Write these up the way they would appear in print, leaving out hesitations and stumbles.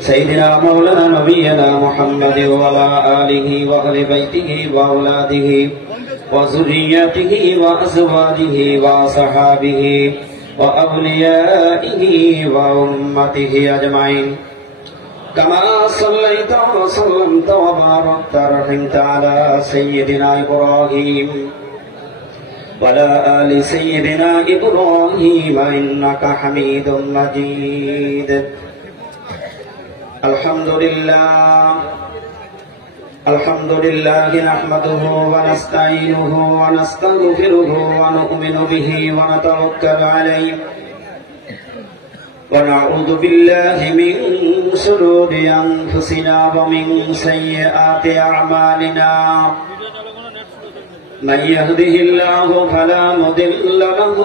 سيدنا مولانا نبينا محمد وعلى آله وأهل بيته وأولاده وذريته وأزواجه وصحابه وأوليائه وأمته أجمعين كما صليت وسلمت وباركت ورحمت على سيدنا إبراهيم وعلى آل سيدنا إبراهيم إنك حميد مجيد الحمد لله نحمده ونستعينه ونستغفره ونؤمن به ونتوكل عليه ونعوذ بالله من شرور أنفسنا ومن سيئات أعمالنا من يهده الله فلا مضل له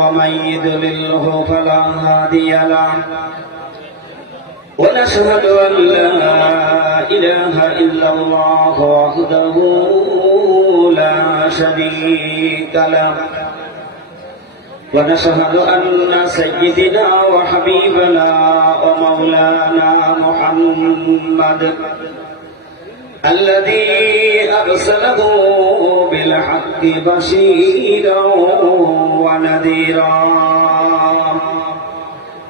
ومن يضلله فلا هادي له ونشهد أن لا إله إلا الله وحده لا شريك له ونشهد أن سيدنا وحبيبنا ومولانا محمد الذي أرسله بالحق بشيرا ونذيرا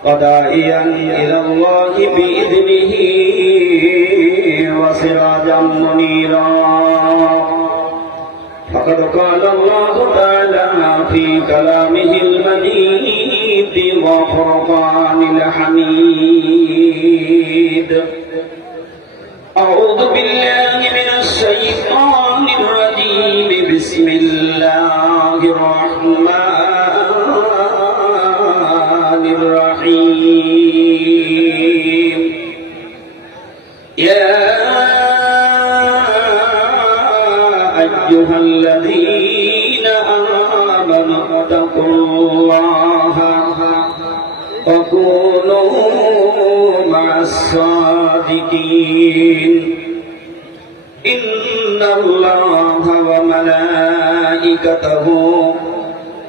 وداعيا إلى الله بإذنه وسراجا منيرا فقد قال الله تعالى في كلامه المجيد وفرقان الحميد أعوذ بالله من الشيطان الرجيم بسم الله الرحمن الرحيم يا أيها الذين آمنوا اتقوا الله وكونوا مع الصادقين إن الله وملائكته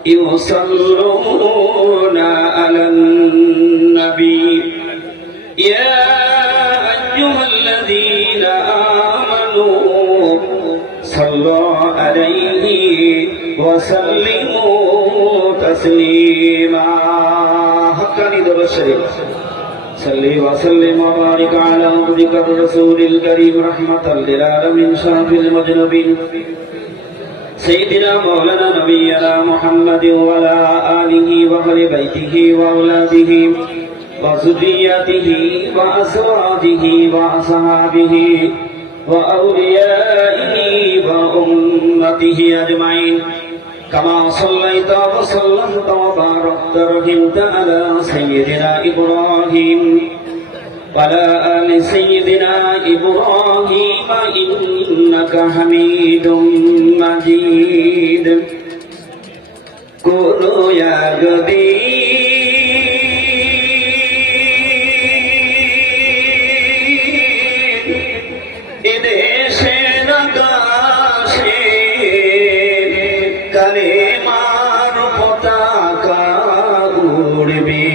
يصلون على النبي يا أيها الذين آمنوا صلوا عليه وسلموا تسليما حقا ندر الشريف صل وسلم وبارك على عبدك الرسول الكريم رحمة للعالمين شرف المجنبين سيدنا مولانا نبينا محمد وعلى آله وأهل بيته وأولاده وذريته وأزواجه وأصحابه وأوليائه وأمته أجمعين كما صليت وسلمت وباركت ورحمت على سيدنا إبراهيم وعلى آل سيدنا إبراهيم إنك حميد مجيد كونوا يا جديد إدشنا داشي কালেমার পতাকা উড়বে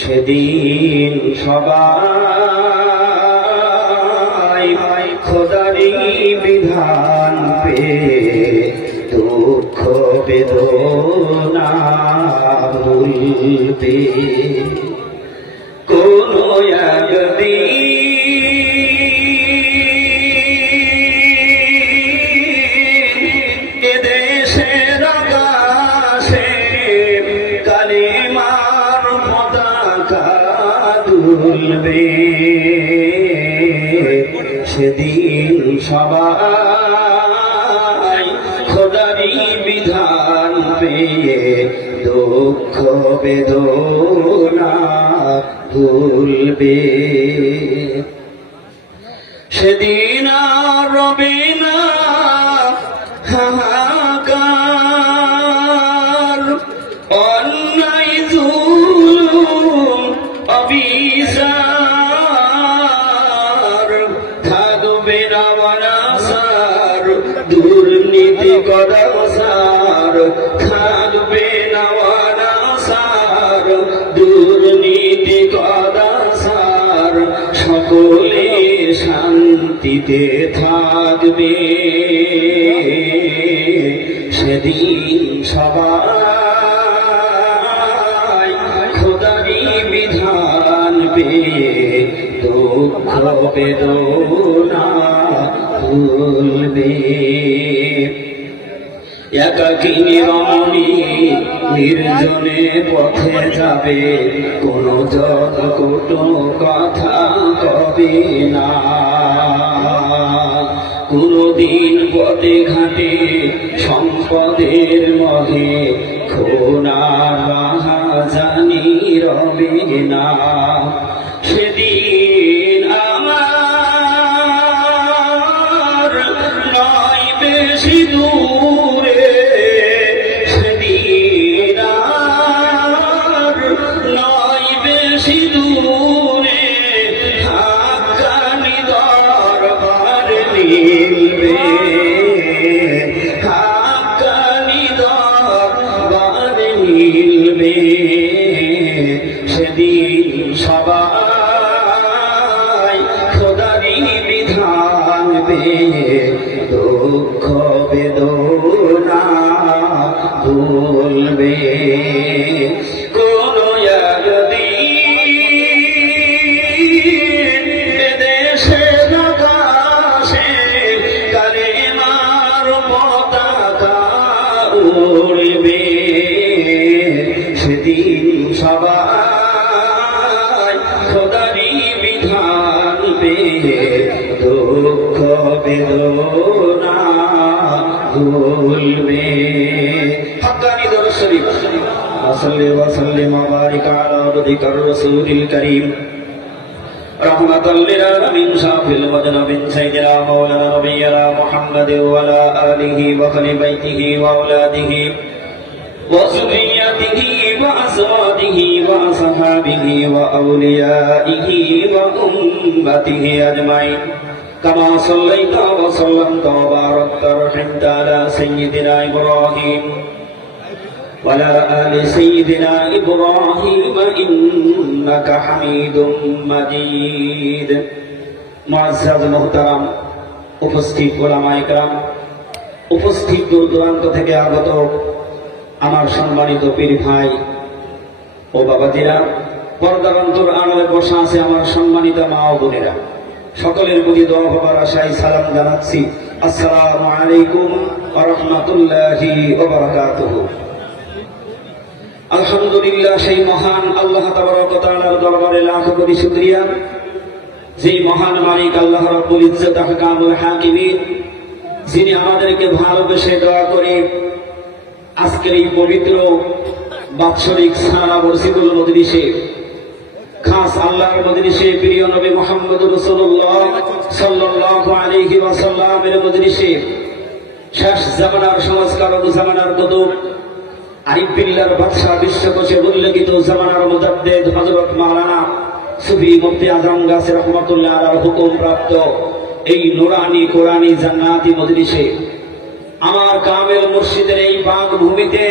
সেদিন সবাই খোদারি বিধান পে দুঃখ বেদনা ভুলবে কোনো একদিন সেদিন সবাই খোদারি বিধান পেয়ে দুঃখ বেদনা ভুলবে সেদিন আর রবে না হাহাকার অন্যায় জুলুম অবিচার থাকবে না অনাচার দুর্নীতি কদাচার থাকবে না অনাচার শান্তিতে থাকবে, সেদিন সবাই খোদারি বিধান পেয়ে দুঃখ বেদনা ভুলবে। একাকিনী রমণী নির্জনে পথে যাবে, কোনো জন কোনো কথা কবে না। কোনদিন পথে ঘাটে সম্পদের মহে খোনার রাহাজানি রবে না। সেদিন আমার নয় বেশি দূরে, সেদিন আর নয় বেশি দূরে হাক্কানি দরবার মিলবে, হাক্কানি দরবার মিলবে। সেদিন সবাই খোদারি বিধান পেয়ে দুঃখ বেদনা ভুলবে। কোন একদিন এদেশের আকাশে কালেমার পতাকা উড়বে, সেদিন সবাই খোদারি বিধান পেয়ে দুঃখ বেদনা ভুলবে। হাক্কানি দরুদ শরীফ। সাল্লি ওয়া সাল্লিম ওয়া বারিক আলা আবদিকার রাসূলিল কারীম রাহমাতাল লিল আলামিন শাফিল মুজনাবিন সাইয়্যিদিনা মাওলানা নবিয়্যিনা মুহাম্মাদ ওয়া আলা আলিহি ওয়া আহলি বাইতিহি ওয়া আওলাদিহি ওয়া যুররিয়্যাতিহি ওয়া আজওয়াজিহি ওয়া আসহাবিহি ওয়া আউলিয়াইহি ওয়া উম্মতিহি আজমাইন। كما صليت وسلمت وباركت ورحمت على سيدنا إبراهيم وعلى آل سيدنا إبراهيم إنك حميد مجيد। মুআজ্জাজ মুহতারাম উপস্থিত উলামায়ে কেরাম, উপস্থিত দূর দূরান্ত থেকে আগত আমার সম্মানিত পীর ভাই ও বাবাজিরা, পর্দার অন্তর আড়ালে বসা আছে আমার সম্মানিত মা ও বোনেরা, সকলের প্রতি দোয়া পাবার আশায় সালাম জানাচ্ছি। আসসালামু আলাইকুম ওয়া রাহমাতুল্লাহি ওয়া বারাকাতুহু। আলহামদুলিল্লাহ, সেই মহান আল্লাহ তাবারক ওয়া তাআলার দরবারে লাখ কোটি শুকরিয়া, যেই মহান মালিক আল্লাহ রাব্বুল ইজ্জত আহকামুল হাকিমিন, যিনি আমাদেরকে ভালোবেসে দয়া করে আজকের এই পবিত্র বাৎসরিক সানা বর্ষিকুল মজলিসে, খাস আল্লাহর মজলিসে, প্রিয় নবী মুহাম্মদ রাসূলুল্লাহ সাল্লাল্লাহু আলাইহি ওয়াসাল্লামের মজলিসে, শেষ জামানার সংস্কারক, জামানার কুতুব, আরিফ বিল্লাহর বাদশা, বিশ্বকোষে উল্লেখিত জামানার মুজাদ্দিদ হযরত মাওলানা সুফি মুফতি আজম গাছী রাহমাতুল্লাহ আলাইহির হুকুম প্রাপ্ত এই নুরানি কোরআনি জান্নাতি মজলিসে, আমার কামেল মুর্শিদের এই পাক ভূমিতে,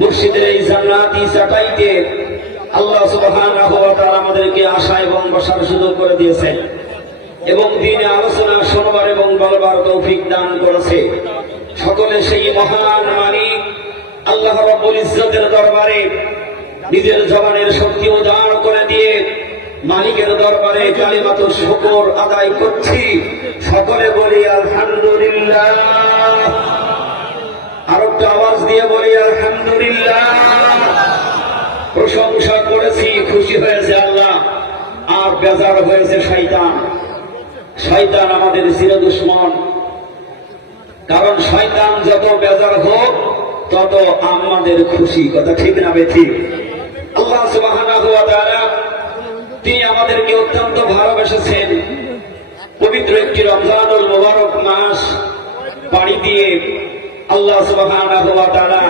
মুর্শিদের এই জান্নাতি চাটাইতে আল্লাহ সুবহানাহু ওয়া তাআলা আমাদেরকে আসা এবং বসার সুযোগ করে দিয়েছেন এবং দ্বীনে আলোচনা শোনবার এবং বলবার তৌফিক দান করেছে। সকলে সেই মহান মালিক আল্লাহ রাব্বুল ইজ্জতের দরবারে নিজের জবানের শক্তি উজাড় করে দিয়ে মালিকের দরবারে কালিমাতুল শুকর আদায় করছি। সকলে বলি আলহামদুলিল্লাহ। আরেকটা আওয়াজ দিয়ে বলি আলহামদুলিল্লাহ। প্রশংসা করেছি, খুশি হয়েছে আল্লাহ, আর বেজার হয়েছে শয়তান। শয়তান আমাদের চির দুশমন, কারণ শয়তান যত বেজার হোক তত আমাদের খুশি। কথা ঠিক না বেঠিক? আল্লাহ সুবহানাহু ওয়া তাআলা তিনি আমাদেরকে অত্যন্ত ভালোবেসেছেন। পবিত্র একটি রমজানুল মুবারক মাস পাড়ি দিয়ে আল্লাহ সুবহানাহু ওয়া তাআলা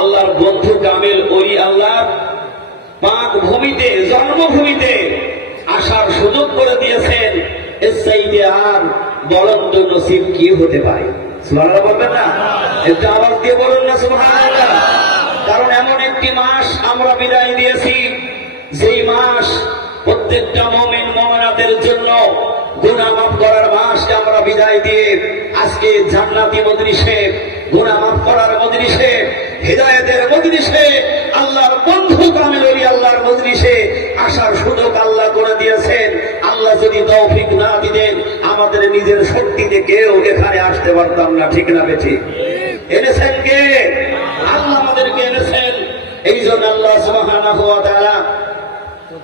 আল্লাহর বন্ধু কামেল ওলি আল্লাহর পাক ভূমিতে, জন্মভূমিতে আসার সুযোগ করে দিয়েছেন। এর চাইতে আর বলন্দ নসিব কি হতে পারে? সুবহানাল্লাহ বলবেন না? একটু আওয়াজ দিয়ে বলুন না সুবহানাল্লাহ। কারণ এমন একটি মাস আমরা বিদায় দিয়েছি, যেই মাস প্রত্যেকটা মুমিন মুমিনাতের জন্য গুনাহ মাফ করার মাসকে আমরা বিদায় দিয়ে আজকে জান্নাতি মজলিসে, গুনাহ মাফ করার মজলিসে, হিদায়াতের মজলিসে, আল্লাহর বন্ধু কামেল ওলি আল্লাহর মজলিসে আসার সুযোগ আল্লাহ করে দিয়েছেন। আল্লাহ যদি তৌফিক না দিতেন আমাদের নিজের শক্তিতে কেউ এখানে আসতে পারতাম না, ঠিক না বেঠি? এনেছেন কে? আল্লাহ আমাদেরকে এনেছেন। এই জন্য আল্লাহ সুবহানাহু ওয়া তাআলা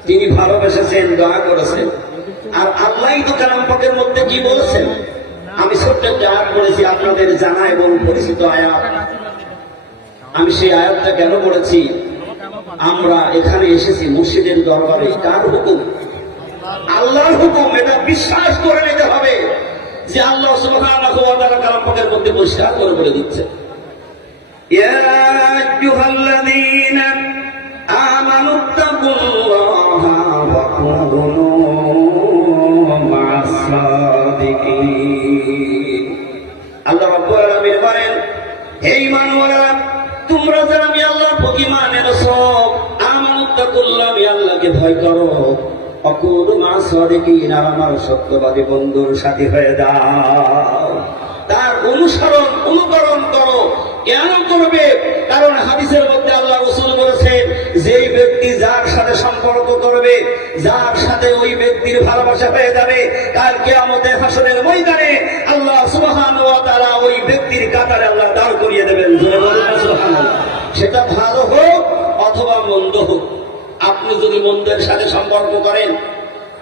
তিনি ভালোবেসেছেন, দোয়া করেছেন। আর আল্লাহই তো কালাম পাকের মধ্যে কি বলেছেন? আমি ছোট্ট একটা আয়াত পড়েছি, আপনাদের জানা এবং পরিচিত আয়াত। আমি সেই আয়াতটা কেন পড়েছি? আমরা এখানে এসেছি মসজিদের দরবারে, কার হুকুম? আল্লাহর হুকুম। এটা বিশ্বাস করে নিতে হবে যে আল্লাহ সুবহানাহু ওয়া তাআলা কালাম পাকের মধ্যে পরিষ্কার করে বলে দিচ্ছে, ইয়া আইয়ুহাল্লাযীনা আমানুত্তাকুল্লাহা ওয়া কুনু মা'আস সাদিকিন। আল্লাহ রাব্বুল আলামিন বলেন, হে ঈমানওয়ালারা, তোমরা যারা আমি আল্লাহর প্রতি ঈমান এনেছো, আমানুত্তাকুল্লাহ, আমি আল্লাহকে ভয় করো, ওয়া কুনু মা'আস সাদিকিন, আর আমার সত্যবাদী বন্ধুর সাথী হয়ে দাও। তার অনুকরণ করো। কেন করবে? কারণ হাদিসের মধ্যে আল্লাহ রাসূল বলেছেন, যেই ব্যক্তি যার সাথে সম্পর্ক করবে, যার সাথে ওই ব্যক্তির ভালোবাসা হয়ে যাবে, কাল কিয়ামতে হাসরের ময়দানে আল্লাহ সুবহানাহু ওয়া তাআলা ওই ব্যক্তির কাতারে আল্লাহ দাঁড় করিয়ে দেবেন। জোরে বলুন সুবহানাল্লাহ। সেটা ভালো হোক অথবা মন্দ হোক, আপনি যদি মন্দের সাথে সম্পর্ক করেন,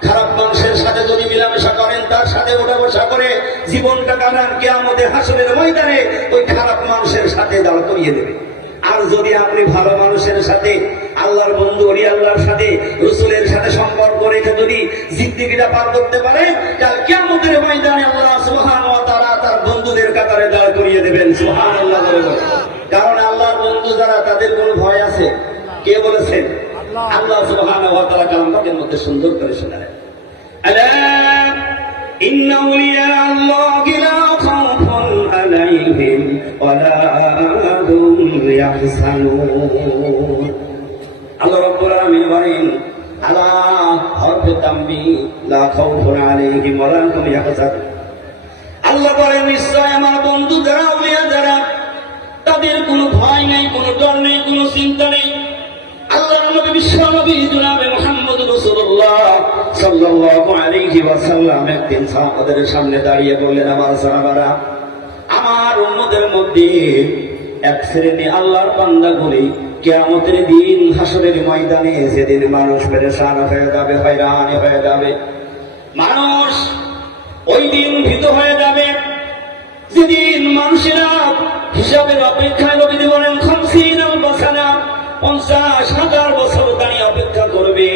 খারাপ মানুষের সাথে যদি মিলামেশা করেন, তার সাথে ওঠা বসা করে জীবনটা কাটান, কিয়ামতে হাসরের ময়দানে ওই খারাপ মানুষের সাথে দাঁড় করিয়ে দেবে। আর যদি আপনি ভালো মানুষের সাথে, আল্লাহর বন্ধু ওলি আল্লাহর সাথে, রাসূলের সাথে সম্পর্ক রেখে যদি জিন্দেগিটা পার করতে পারেন, কাল কিয়ামতের ময়দানে আল্লাহ সুবহানাহু ওয়া তাআলা তার বন্ধুদের কাতারে দাঁড় করিয়ে দেবেন। সুবহানাল্লাহ। কারণ আল্লাহর বন্ধু যারা, তাদের কোনো ভয় আছে? কে বলেছেন? আল্লাহ সুবহানাহু ওয়া তাআলা কালামের মধ্যে সুন্দর করে শোনালেন, আলা ইন্না আউলিয়া আল্লাহি লা খাউফুন আলাইহিম ওয়া লা হুম ইয়াহজানুন। আল্লাহ রাব্বুল আলামিন বলেন, আলা হরফে তামবিহ, লা খাউফুন আলাইহিম ওয়া লা হুম ইয়াহজানুন। আল্লাহ বলেন, নিশ্চয় আমার বন্ধু যারা, আউলিয়া যারা, তাদের কোনো ভয় নেই, কোনো ডর নেই, কোনো চিন্তা নেই। আল্লাহর নবী বিশ্ব নবী জনাবে মুহাম্মদ রাসূলুল্লাহ সাল্লাল্লাহু আলাইহি ওয়াসাল্লাম একদিন সাহাবাদের সামনে দাঁড়িয়ে বললেন, আমার সাহাবারা, আমার উম্মতের মধ্যে এক শ্রেণী আল্লাহর বান্দাগুলি কিয়ামতের দিন হাসরের ময়দানে, যেদিন মানুষ পেরেশান হয়ে যাবে, হয়রান হয়ে যাবে, মানুষ ওই দিন ভীত হয়ে যাবে, যেদিন মানুষেরা হিসাবের অপেক্ষায়, নবী বলেন 50,000 বছর দাঁড়িয়ে অপেক্ষা করবে,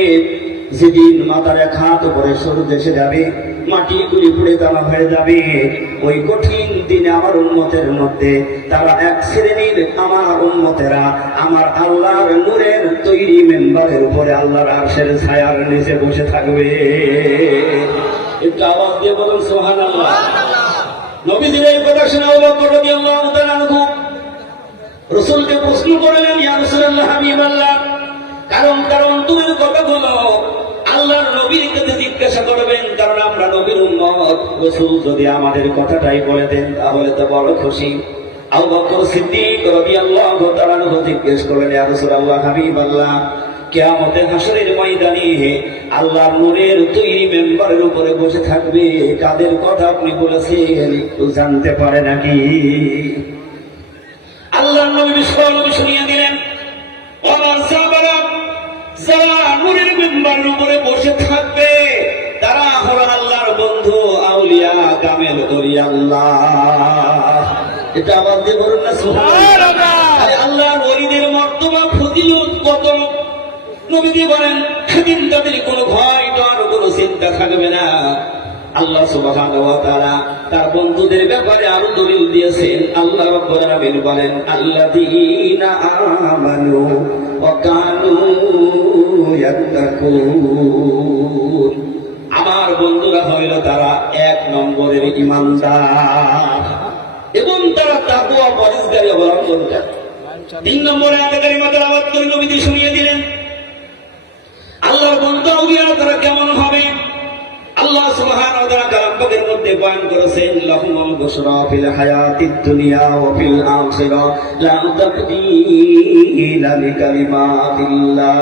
যেদিন মাথার এক হাত উপরে সূর্য এসে যাবে, মাটিগুলি পুড়ে তামা হয়ে যাবে। ওই কঠিন দিনে আমার উম্মতের মধ্যে তারা এক শ্রেণীর আমার উম্মতেরা আমার আল্লাহর নূরের তৈরি মেম্বারের উপরে আল্লাহর আরশের ছায়ার নিচে বসে থাকবে। একটু আওয়াজ দিয়ে বলুন সুবহানাল্লাহ। নবীজির এই কথা শুনে আবু বকর রাদিয়াল্লাহু তাআলা আনহু রাসূলকে প্রশ্ন করলেন, ইয়া রাসূলুল্লাহ, হাবিবাল্লাহ, কারণ তুমি কথা বলো, আল্লাহর নবীর কাছে জিজ্ঞাসা করবেন, কারণ আমরা নবীর উম্মত। রাসূল যদি আমাদের কথাটাই বলে দেন তাহলে তো বড় খুশি। আবু বকর সিদ্দিক রাদিয়াল্লাহু তাআলা আনহু জিজ্ঞেস করলেন, ইয়া রাসূলুল্লাহ, হাবিবাল্লাহ, কিয়ামতে হাসরের ময়দানে আল্লাহর নূরের তৈরি মেম্বারের উপরে বসে থাকবে, কাদের কথা আপনি বলেছেন একটু জানতে পারে নাকি? আল্লাহর নবী বিশ্বনবী শুনিয়ে দিলেন, ওয়া সাহাবারা, যারা নূরের মেম্বারের উপরে বসে থাকবে তারা হলো আল্লাহর বন্ধু, আউলিয়া কামেল ওলি আল্লাহ। এটা আওয়াজ দিয়ে বলুন না সুবহানাল্লাহ। আল্লাহর ওলিদের মর্তবা ফজিলত কত! নবীজি বলেন, সেদিন তাদের কোনো ভয় ডর, কোনো চিন্তা থাকবে না। আল্লাহ সুবহানাহু ওয়া তাআলা তার বন্ধুদের ব্যাপারে আরো দলিল দিয়েছেন। আল্লাহ রাব্বুল আলামিন বলেন, আল্লাযীনা আমানু ওয়া কানু ইয়াত্তাকুন। আমার বন্ধুরা হইল তারা এক নম্বরের ঈমানদার এবং তারা তাকওয়া পরহেজগারি অবলম্বন করে। 3 নম্বরে আয়াতের মাঝে আওয়াজ করে নবীজি শুনিয়ে দিলেন, আল্লাহর বন্ধু আউলিয়া তারা কেমন হবে? আল্লাহ সুবহানাহু ওয়া তাআলা কালাম পাকের মধ্যে বয়ান করেছেন, লাহুমুল বুশরা ফিল হায়াতিদ দুনিয়া ওয়া ফিল আখিরাহ লা তাবদীলা লিকালিমাতিল্লাহ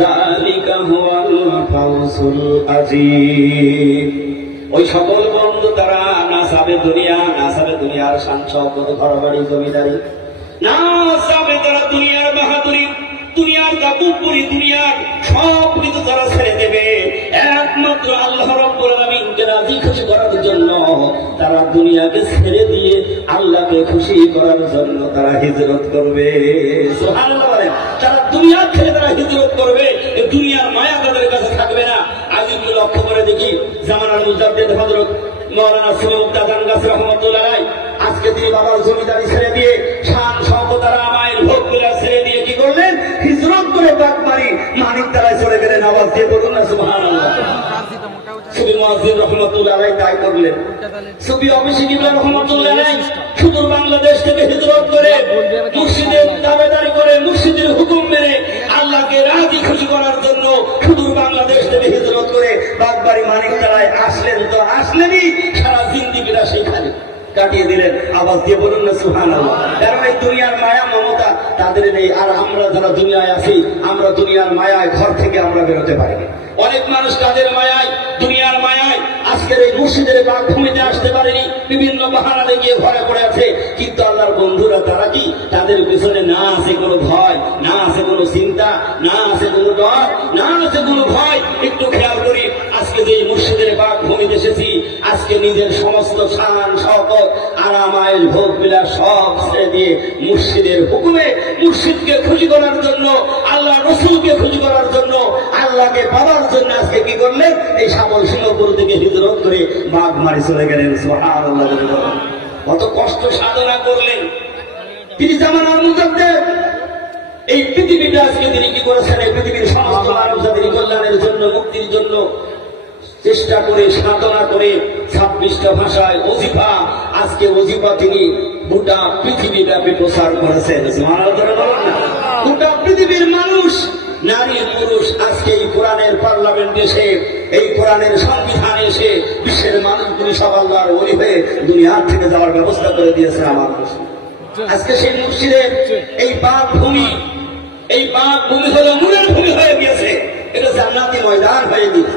যালিকা হুয়াল ফাওজুল আযীম। ওই সকল বন্ধু তারা না চাবে দুনিয়া, না চাবে দুনিয়ার শান শওকত, ঘরবাড়ি, জমিদারি, না চাবে তারা দুনিয়ার বাহাদুরি, দুনিয়ার দাপুপুরি, দুনিয়ার সব কিছু তারা ছেড়ে দেবে। একমাত্র আল্লাহ রাব্বুল আলামিনকে রাজি খুশি করার জন্য তারা দুনিয়াকে ছেড়ে দিয়ে আল্লাহকে খুশি করার জন্য তারা হিজরত করবে। সুবহানাল্লাহ বলেন। তারা দুনিয়া ছেড়ে তারা হিজরত করবে, এই দুনিয়ার মায়া তাদের কাছে থাকবে না। আজ একটু লক্ষ্য করে দেখি, জামানার মুজাদ্দিদ হযরত মাওলানা সুলতান গাজী রাহমাতুল্লাহ আলাইহি, আজকে তিনি বাবার জমিদারি ছেড়ে দিয়ে শান শওকত আর আমাইল ভোগগুলা ছেড়ে দিয়ে কি করলেন? হিজরত করে বাগমারি মানিকতলায় চলে গেলেন। আওয়াজ দিয়ে বলুন না সুবহানাল্লাহ। সুফি মুয়াজ্জিন রাহমাতুল্লাহ আলাইহি তাই করলেন। সুফি অবশ্যই কিবলা রাহমাতুল্লাহ আলাইহি সুদূর বাংলাদেশ থেকে হিজরত করে মুর্শিদের দাবিদারি করে মুর্শিদের হুকুম মেনে আল্লাহকে রাজি খুশি করার জন্য সুদূর বাংলাদেশ থেকে হিজরত করে বাগবাড়ি মানিকতলায় আসলেন। তো আসলেনই, সারা জিন্দেগিটা সেখানে কাটিয়ে দিলেন। আওয়াজ দিয়ে বলুন না সুবহানাল্লাহ। কারণ এই দুনিয়ার মায়া মমতা তাদের নেই। আর আমরা যারা দুনিয়ায় আছি, আমরা দুনিয়ার মায়ায় ঘর থেকে আমরা বেরোতে পারিনি। অনেক মানুষ কাজের মায়ায়, দুনিয়ার মায়ায় আজকের এই মুর্শিদের বাগভূমিতে আসতে পারেনি, বিভিন্ন বাহানা গিয়ে ঘরে পড়ে আছে। কিন্তু আল্লাহর বন্ধুরা তারা কি, তাদের পিছনে না আছে কোনো ভয়, না আছে কোনো চিন্তা, না আছে কোনো ডর, না আছে কোনো ভয়। একটু খেয়াল করি, আজকে যে মুর্শিদের বাগভূমিতে এসেছি, আজকে নিজের সমস্ত শান শওকত আরামাইল ভোগ বিলাস সব ছেড়ে দিয়ে মুর্শিদের হুকুমে মুর্শিদকে খুশি করার জন্য, আল্লাহ রসুলকে খুশি করার জন্য, আল্লাহকে পাওয়ার জন্য আজকে কি করলেন? এই সাবল সিংহপুর থেকে হিজরত করে বাগমারি চলে গেলেন। সুবহানাল্লাহ। কত কষ্ট সাধনা করলেন তিনি জামানার মুজাদ্দিদ। এই পৃথিবীটা আজকে তিনি কি করেছেন? এই পৃথিবীর সমস্ত মানব জাতির কল্যাণের জন্য, মুক্তির জন্য চেষ্টা করে, সাধনা করে 26টা ভাষায় ওজিফা, আজকে ওজিফা তিনি গোটা পৃথিবীব্যাপী প্রচার করেছেন। গোটা পৃথিবীর মানুষ, নারী পুরুষ আজকে এই কোরআনের পার্লামেন্ট এসে, এই কোরআনের সংবিধান এসে বিশ্বের মানুষগুলি সব আল্লাহর ওলি হয়ে দুনিয়ার থেকে যাওয়ার ব্যবস্থা করে দিয়েছে আমার। আজকে সেই মুর্শিদের এই বাগভূমি, এই বাগভূমি হলো নূরের ভূমি হয়ে গিয়েছে। এটা জান্নাতি ময়দান হয়ে গিয়েছে।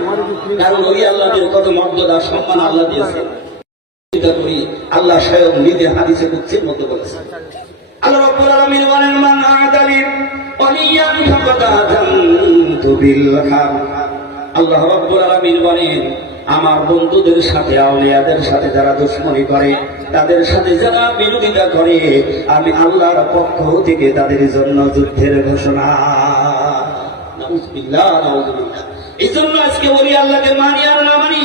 কারণ ওই আল্লাহদের কত মর্যাদা সম্মান আল্লাহ দিয়েছে। আল্লাহ স্বয়ং নিজে হাদিসে কুদসির মধ্যে বলেছেন, আল্লাহ রাব্বুল আলামিন বলেন, মান আদালি ওয়ালিয়ান ফাকাদ আযানতু বিল হক। আল্লাহ রাব্বুল আলামিন বলেন, আমার বন্ধুদের সাথে, আউলিয়াদের সাথে যারা দুশমনি করে, তাদের সাথে যারা বিরোধিতা করে, আমি আল্লাহর পক্ষ থেকে তাদের জন্য যুদ্ধের ঘোষণা। নাউযুবিল্লাহ, নাউযুবিল্লাহ। এই জন্য আজকে বলি, আল্লাহকে মানি আর না মানি,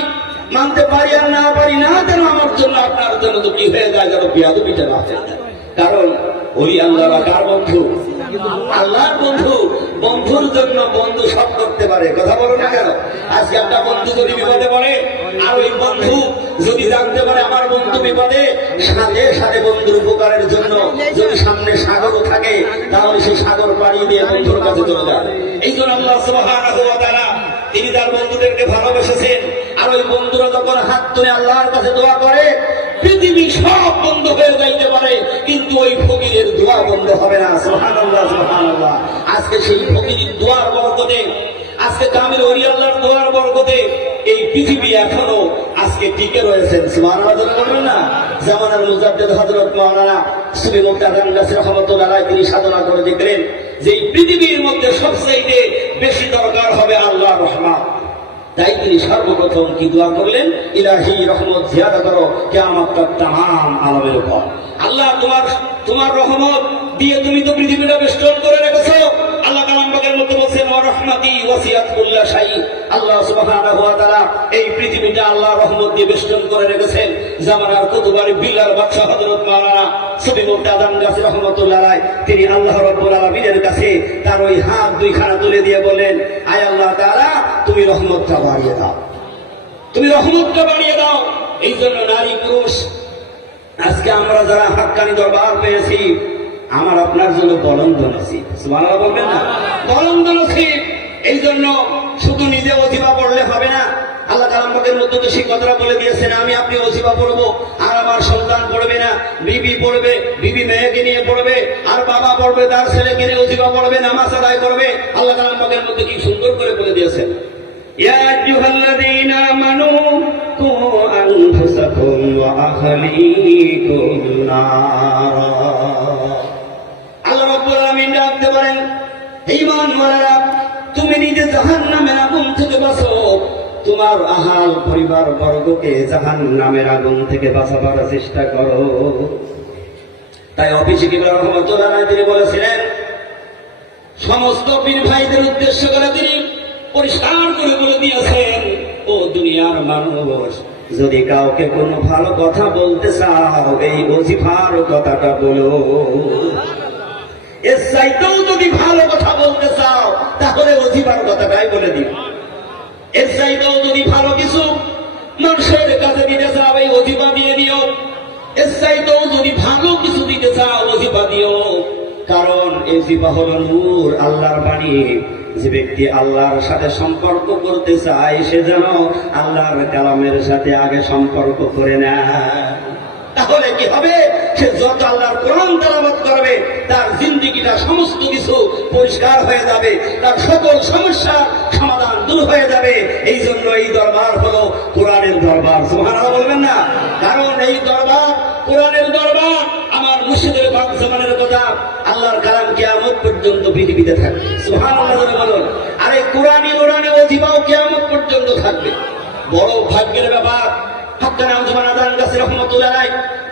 মানতে পারি আর না পারি না, যেন আমার জন্য আপনার জন্য তো কি হয়ে যায়, যেন বিয়াদবিটা না হয়ে যায়। কারণ ওই আল্লাহরা কার বন্ধু? আল্লাহর বন্ধু। বন্ধুর জন্য বন্ধু সব করতে পারে, কথা বলো না কেন? আজকে একটা বন্ধু যদি বিপদে পড়ে, আর ওই বন্ধু যদি জানতে পারে আমার বন্ধু বিপদে, সাথে সাথে বন্ধুর উপকারের জন্য যদি সামনে সাগরও থাকে, তাহলে সেই সাগর পাড়ি দিয়ে বন্ধুর কাছে চলে যায়। এই জন্য আল্লাহ সুবহানাহু ওয়া তাআলা তিনি তার বন্ধুদেরকে ভালোবেসেছেন। আর ওই বন্ধুরা যখন হাত তুলে আল্লাহর কাছে দোয়া করে, পৃথিবী সব বন্ধ হয়ে যাইতে পারে, কিন্তু ওই ফকিরের দোয়া বন্ধ হবে না। সুবহানাল্লাহ, সুবহানাল্লাহ। আজকে সেই ফকিরের দোয়ার বরকতে, আজকে কামিল ওলি আল্লাহর দোয়ার বরকতে এই পৃথিবী এখনো আজকে টিকে রয়েছেন। সুবহানাল্লাহ বলবেন না? জামানার মুজাদ্দিদ হযরত মাওলানা সুফি মুক্তাদার গাজী রাহমাতুল্লাহ আলাইহি তিনি সাধনা করে দেখলেন যে এই পৃথিবীর মধ্যে সবচেয়ে বেশি দরকার হবে আল্লাহর রহমত। তাই তিনি সর্বপ্রথম কি দোয়া করলেন? ইলাহি রহমত জিয়াদা করো কিয়ামত তামাম আলমের উপর। আল্লাহ তোমার রহমত দিয়ে তুমি তো পৃথিবীটা বেষ্টন করে রেখেছো। আল্লাহ কালাম পাকের মধ্যে বলছেন, ওয়া রাহমাতি ওয়াসিআত কুল্লা শাই। আল্লাহ সুবহানাহু ওয়া তাআলা এই পৃথিবীটা আল্লাহ রহমত দিয়ে বেষ্টন করে রেখেছেন। জামানার কুতুবারি বিল্লার বাদশা হযরত মাওলানা সুফি মুক্তাদার গাজী রাহমাতুল্লাহ আলাইহি তিনি আল্লাহ রাব্বুল আলামিনের কাছে তার ওই হাত দুইখানা তুলে দিয়ে বলেন, আয় আল্লাহ তাআলা, তুমি রহমতটা বাড়িয়ে দাও, তুমি রহমতটা বাড়িয়ে দাও। এই জন্য নারী পুরুষ আজকে আমরা যারা হাক্কানি দরবার পেয়েছি, আমার আপনার জন্য বলন্দ নসিব। সুবহানাল্লাহ বলবেন না? বলন্দ নসিব। এই জন্য দিয়েছেন আমি আপনি ওজিফা পড়বো, আর আমার সন্তান পড়বে না, বিবি পড়বে, বিবি মেয়েকে নিয়ে পড়বে, আর বাবা পড়বে তার ছেলেকে নিয়ে ওজিফা পড়বে, নামাজ আদায় করবে। আল্লাহ কালাম পাকের মধ্যে কি সুন্দর করে বলে দিয়েছেন, ইয়া আইয়ুহাল্লাযীনা আমানু কু আনফুসাকুম ওয়া আহলিকুম নার। আল্লাহ রাব্বুল আলামিন ডাকতে পারেন, ঈমানওয়ালারা তুমি নিজে জাহান্নামের আগুন থেকে বাঁচো, তোমার আহাল পরিবার বর্গকে জাহান্নামের আগুন থেকে বাঁচাবার চেষ্টা করো। তাই অফিসে কিবলা রহমাতুল্লাহ আলাইহি তিনি বলেছিলেন, সমস্ত পীর ভাইদের উদ্দেশ্য করে তিনি পরিষ্কার করে বলে দিয়েছেন, ও দুনিয়ার মানুষ, যদি কাউকে কোনো ভালো কথা বলতে চাও এই ওজিফার কথাটা বলো। এর চাইতেও যদি ভালো কথা বলতে চাও তাহলে ওজিফার কথাটাই বলে দিও। এর চাইতেও যদি ভালো কিছু মানুষের কাছে দিতে চাও এই ওজিফা দিয়ে দিও। এর চাইতেও যদি ভালো কিছু দিতে চাও ওজিফা দিও, কারণ এই ওজিফা হলো নূর, আল্লাহর বাণী। যে ব্যক্তি আল্লাহর সাথে সম্পর্ক করতে চায় সে যেন আল্লাহর কালামের সাথে আগে সম্পর্ক করে নেয়। তাহলে কি হবে, সে যত আল্লাহর কোরআন তেলাওয়াত করবে তার জিন্দেগিটা সমস্ত কিছু পরিষ্কার হয়ে যাবে, তার সকল সমস্যার সমাধান দূর হয়ে যাবে। এই জন্য এই দরবার হলো কোরআনের দরবার, সুবহানাল্লাহ বলবেন না? কারণ এই দরবার কোরআনের দরবার। আমার মুর্শিদের পাক জামানের কথা, আল্লাহর কালাম কিয়ামত পর্যন্ত পৃথিবীতে থাকবে, সুবহানাল্লাহ বলুন। আর এই কোরআনী ওজিফাও কিয়ামত পর্যন্ত থাকবে। বড় ভাগ্যের ব্যাপার।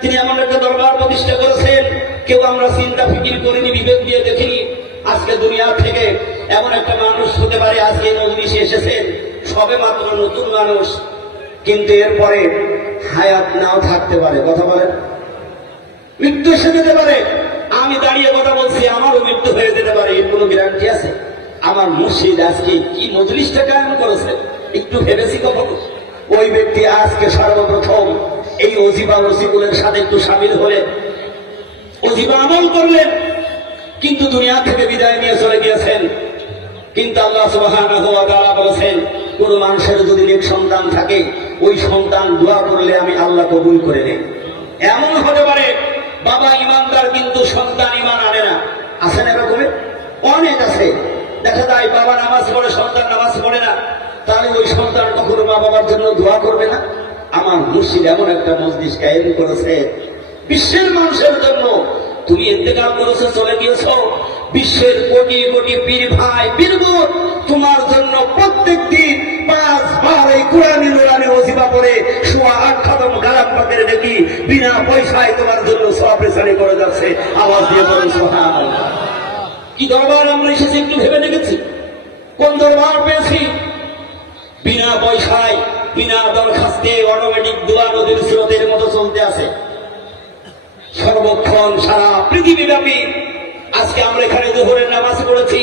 তিনি এমন একটা দরবার প্রতিষ্ঠা করেছেন, কেউ আমরা চিন্তা ফিকির করিনি, বিবেক দিয়ে দেখিনি। আজকে দুনিয়া থেকে এমন একটা মানুষ হতে পারে, আজকে মজলিসে এসেছেন সবে মাত্র নতুন মানুষ, কিন্তু এরপরে হায়াত নাও থাকতে পারে, কথা বলেন, মৃত্যু এসে যেতে পারে। আমি দাঁড়িয়ে কথা বলছি, আমারও মৃত্যু হয়ে যেতে পারে, এর কোনো গ্যারান্টি আছে? আমার মুর্শিদ আজকে কি মজলিসটা কায়েম করেছে একটু ভেবেছি কখনো? ওই ব্যক্তি আজকে সর্বপ্রথম এই ওজিফা রসিকুলের সাথে একটু সামিল হলেন, ওজিফা আমল করলেন, কিন্তু দুনিয়া থেকে বিদায় নিয়ে চলে গিয়েছেন। কিন্তু আল্লাহ সুবহানাহু ওয়া তাআলা বলেছেন, কোন মানুষের যদি নেক সন্তান থাকে ওই সন্তান দোয়া করলে আমি আল্লাহ কবুল করে নেই। এমন হতে পারে বাবা ইমানদার কিন্তু সন্তান ইমান আনে না, আছে না এরকমের? অনেক আছে। দেখা যায় বাবা নামাজ পড়ে, সন্তান নামাজ পড়ে না, তাহলে ওই সন্তান কখনো মা বাবার জন্য দোয়া করবে না? আমার মুর্শিদ এমন একটা মজলিস কায়েম করেছে বিশ্বের মানুষের জন্য। তুমি ইন্তেকাল করেছো, চলে গিয়েছো, বিশ্বের কোটি কোটি পীর ভাই পীর বোন তোমার জন্য প্রত্যেক দিন 5 বার এই কোরআনী নুরানি ওজিফা পড়ে 8 খতম কালাম পাকের দেখি বিনা পয়সায় তোমার জন্য সওয়াব রেসানি করে যাচ্ছে। আওয়াজ দিয়ে বলুন সুবহানাল্লাহ। কি দরবার আমরা এসেছি একটু ভেবে দেখেছি? কোন দরবার পেয়েছি? বিনা পয়সায়, বিনা দরখাস্তে অটোমেটিক দোয়া নদীর স্রোতের মতো চলতে আছে সর্বক্ষণ সারা পৃথিবীব্যাপী। আজকে আমরা এখানে যোহরের নামাজ পড়েছি,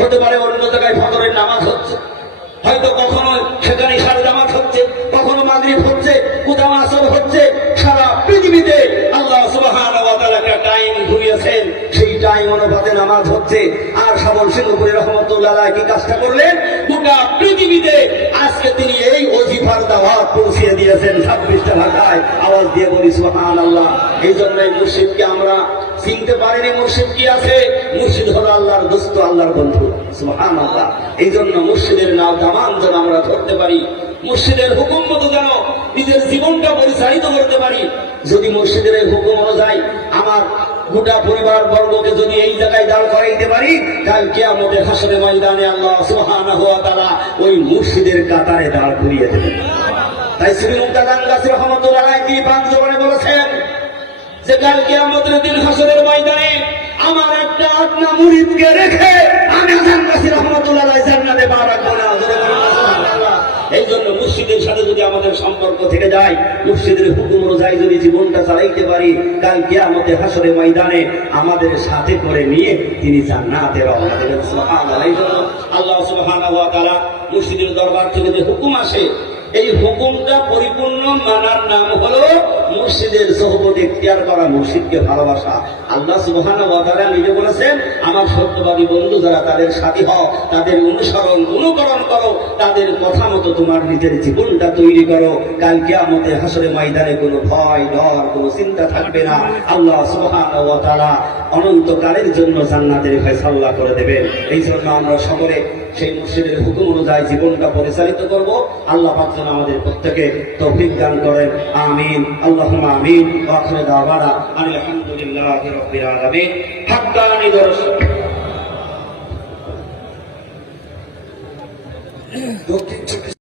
হতে পারে অন্য জায়গায় ফজরের নামাজ হচ্ছে, হয়তো কখনো সেখানে ইশার জামাত হচ্ছে, কখনো মাগরিব হচ্ছে, কোথাও আসর হচ্ছে। সারা পৃথিবীতে আল্লাহ সুবহানাহু ওয়া তাআলা একটা টাইম ধরিয়েছেন, সেই টাইম অনুপাতে নামাজ হচ্ছে। আর সাবল সিংহপুরী রহমতুল্লাহ আলাইহি কি কাজটা করলেন? গোটা পৃথিবীতে আজকে তিনি এই ওজিফার দাওয়াত পৌঁছে দিয়েছেন 26টা ভাষায়। আওয়াজ দিয়ে বলি সুবহানাল্লাহ। এই জন্য এই মুর্শিদকে আমরা চিনতে পারিনি। মুর্শিদ কি আছে? মুর্শিদ হলো আল্লাহর দোস্ত, আল্লাহর বন্ধু, সুবহানাল্লাহ। এই জন্য মুর্শিদের নাম দামান যেন আমরা ধরতে পারি, মুর্শিদের হুকুম মতো যেন নিজের জীবনটা পরিচালিত করতে পারি। যদি মুর্শিদের এই হুকুম অনুযায়ী আমার গোটা পরিবার বর্গকে যদি এই জায়গায় দাঁড় করাইতে পারি, কাল কিয়ামতের হাসরের ময়দানে আল্লাহ সুবহানাহু ওয়া তাআলা ওই মুর্শিদের কাতারে দাঁড় করিয়ে দেবেন। তাই শ্রী মুক্তাদান গাছী রহমতুল্লাহ আলাইহি পাঁচ জবানে বলেছেন যে কাল কিয়ামতের দিন হাসরের ময়দানে আমার একটা আপনা মুরিদকে রেখে আমি হাসান গাছী রহমতুল্লাহ আলাইহি জান্নাতে পা রাখবো না। এই জন্য মুর্শিদের সাথে যদি আমাদের সম্পর্ক থেকে যায়, মুর্শিদের হুকুম অনুযায়ী যদি জীবনটা চালাইতে পারি, কাল কিয়ামতে হাসরের ময়দানে আমাদের সাথে করে নিয়ে তিনি জান্নাতে রওনা দেবেন। সুবহানাল্লাহ। এই জন্য আল্লাহ সুবহানাহু ওয়া তাআলা মুর্শিদের দরবার থেকে যে হুকুম আসে, এই হুকুমটা পরিপূর্ণ মানার নাম হলো মুর্শিদের সোহবত ইখতিয়ার করা, মুর্শিদকে ভালোবাসা। আল্লাহ সুবহানাহু ওয়া তাআলা নিজে বলেছেন, আমার সত্যবাদী বন্ধু যারা, তাদের সাথী হও, তাদের অনুকরণ করো, তাদের কথা মতো তোমার নিজের জীবনটা তৈরি করো। কাল কিয়ামতে হাসরে ময়দানে কোনো ভয় ডর, কোনো চিন্তা থাকবে না। আল্লাহ সুবহানাহু ওয়া তাআলা অনন্তকালের জন্য জান্নাতের ফয়সালা করে দেবেন। এই জন্য আমরা সকলে সেই মুর্শিদের হুকুম অনুযায়ী জীবনটা পরিচালিত করব। আল্লাহ পাক যেন আমাদের প্রত্যেকে তৌফিক দান করেন। আমিন, আল্লাহুম্মা আমিন। ওয়া আখিরু দাওয়ানা আলহামদুলিল্লাহি রাব্বিল আলামিন। হাক্কানি দর্শক।